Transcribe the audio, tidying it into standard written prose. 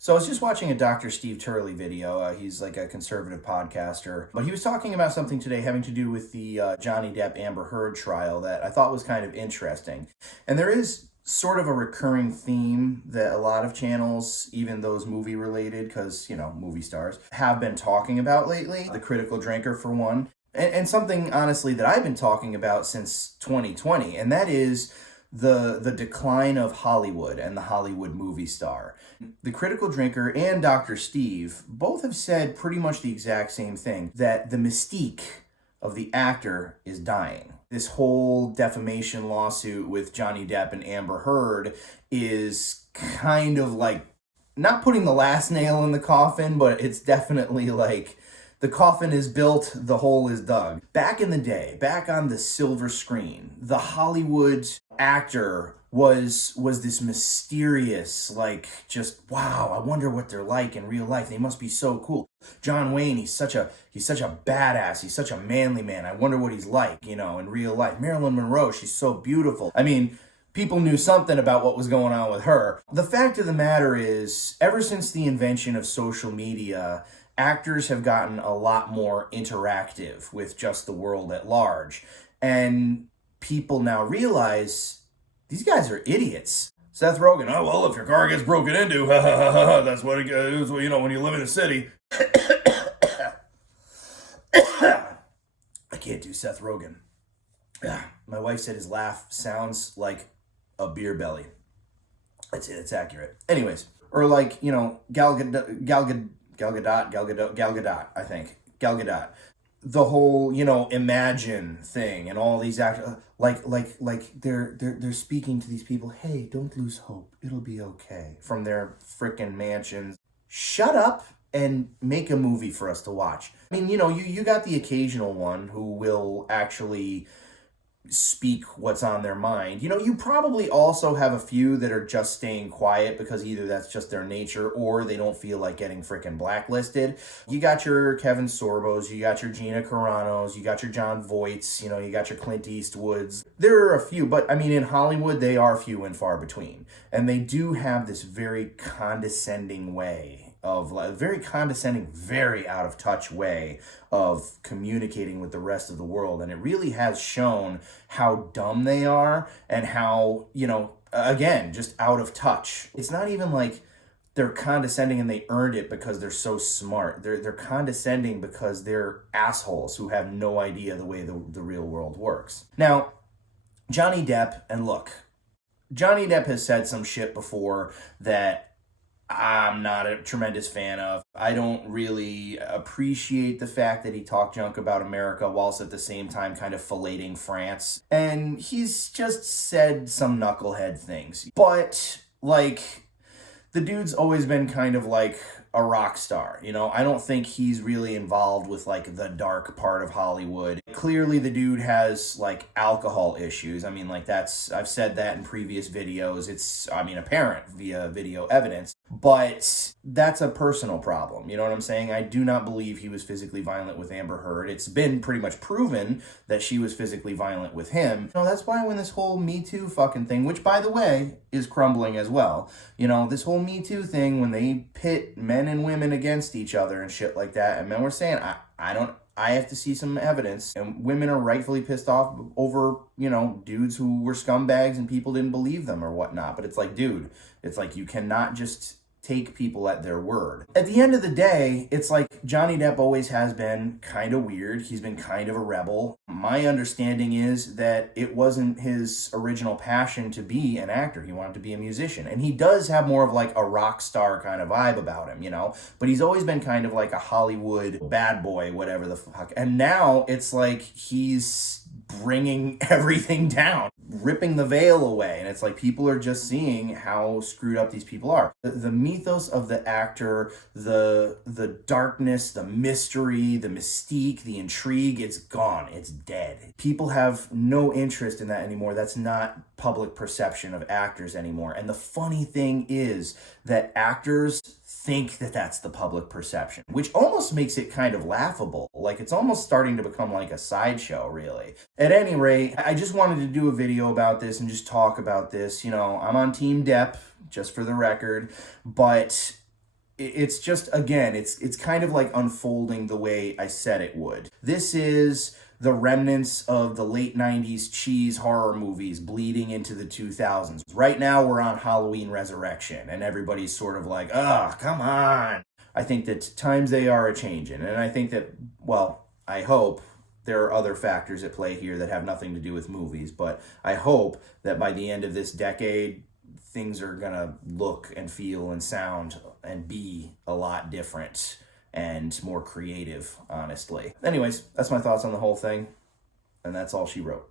So I was just watching a Dr. Steve Turley video. He's like a conservative podcaster. But he was talking about something today having to do with the Johnny Depp Amber Heard trial that I thought was kind of interesting. And there is sort of a recurring theme that a lot of channels, even those movie related, because, movie stars, have been talking about lately. The Critical Drinker, for one. And something, honestly, that I've been talking about since 2020. And that is the decline of Hollywood and the Hollywood movie star. The Critical Drinker and Dr. Steve both have said pretty much the exact same thing, that the mystique of the actor is dying. This whole defamation lawsuit with Johnny Depp and Amber Heard is kind of like, not putting the last nail in the coffin, but it's definitely like, the coffin is built, the hole is dug. Back in the day, back on the silver screen, the Hollywood actor was this mysterious, like, just, wow, I wonder what they're like in real life. They must be so cool. John Wayne, he's such a badass. He's such a manly man. I wonder what he's like, in real life. Marilyn Monroe, she's so beautiful. I mean, people knew something about what was going on with her. The fact of the matter is, ever since the invention of social media, actors have gotten a lot more interactive with just the world at large. And people now realize these guys are idiots. Seth Rogen, oh, well, if your car gets broken into, that's what it is, when you live in a city. I can't do Seth Rogen. My wife said his laugh sounds like a beer belly. That's it, it's accurate. Anyways, or like, Gal Gadot, I think. Gal Gadot. The whole, Imagine thing and all these actors, like they're speaking to these people, hey, don't lose hope. It'll be okay. From their frickin' mansions. Shut up and make a movie for us to watch. I mean, you got the occasional one who will actually speak what's on their mind. You probably also have a few that are just staying quiet because either that's just their nature or they don't feel like getting freaking blacklisted. You got your Kevin Sorbos, you got your Gina Carano's, you got your John Voights, you got your Clint Eastwoods. There are a few, but I mean, in Hollywood, they are few and far between. And they do have this very condescending way of, very condescending, very out of touch way of communicating with the rest of the world. And it really has shown how dumb they are and how, again, just out of touch. It's not even like they're condescending and they earned it because they're so smart. They're condescending because they're assholes who have no idea the way the real world works. Now, Johnny Depp, and look, Johnny Depp has said some shit before that I'm not a tremendous fan of. I don't really appreciate the fact that he talked junk about America whilst at the same time kind of filleting France. And he's just said some knucklehead things. But, the dude's always been kind of like a rock star, I don't think he's really involved with the dark part of Hollywood. Clearly the dude has alcohol issues. I mean, I've said that in previous videos. It's apparent via video evidence, but that's a personal problem. You know what I'm saying? I do not believe he was physically violent with Amber Heard. It's been pretty much proven that she was physically violent with him. That's why when this whole Me Too fucking thing, which by the way is crumbling as well, this whole Me Too thing, when they pit men and women against each other and shit like that, and men were saying, I have to see some evidence, and women are rightfully pissed off over, dudes who were scumbags and people didn't believe them or whatnot. But it's dude, it's you cannot just take people at their word. At the end of the day, it's Johnny Depp always has been kind of weird. He's been kind of a rebel. My understanding is that it wasn't his original passion to be an actor. He wanted to be a musician. And he does have more of a rock star kind of vibe about him, But he's always been kind of like a Hollywood bad boy, whatever the fuck. And now it's he's bringing everything down, ripping the veil away. And it's people are just seeing how screwed up these people are. The mythos of the actor, the darkness, the mystery, the mystique, the intrigue, it's gone. It's dead. People have no interest in that anymore. That's not public perception of actors anymore. And the funny thing is that actors think that that's the public perception, which almost makes it kind of laughable. It's almost starting to become a sideshow, really. At any rate, I just wanted to do a video about this and just talk about this. I'm on Team Depp, just for the record, but it's just, again, it's kind of like unfolding the way I said it would. This is the remnants of the late 90s cheese horror movies bleeding into the 2000s. Right now we're on Halloween Resurrection and everybody's sort of like, come on. I think that times they are a-changing, and I think that, well, I hope there are other factors at play here that have nothing to do with movies, but I hope that by the end of this decade, things are gonna look and feel and sound and be a lot different and more creative, honestly. Anyways, that's my thoughts on the whole thing, and that's all she wrote.